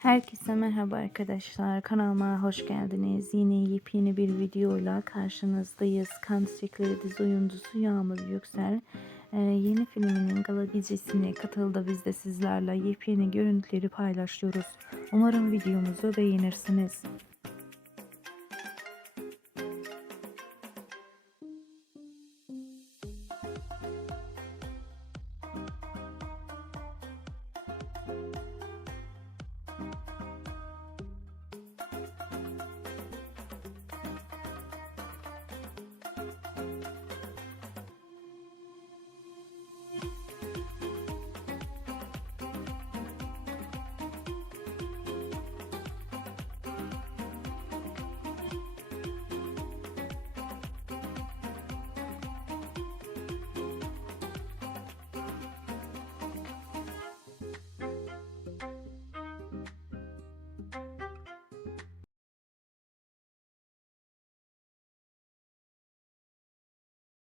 Herkese merhaba arkadaşlar. Kanalıma hoş geldiniz. Yine yepyeni bir videoyla karşınızdayız. Kan Çiçekleri dizi oyuncusu Yağmur Yüksel yeni filminin Qala gecesine katıldı. Biz de sizlerle yepyeni görüntüleri paylaşıyoruz. Umarım videomuzu beğenirsiniz.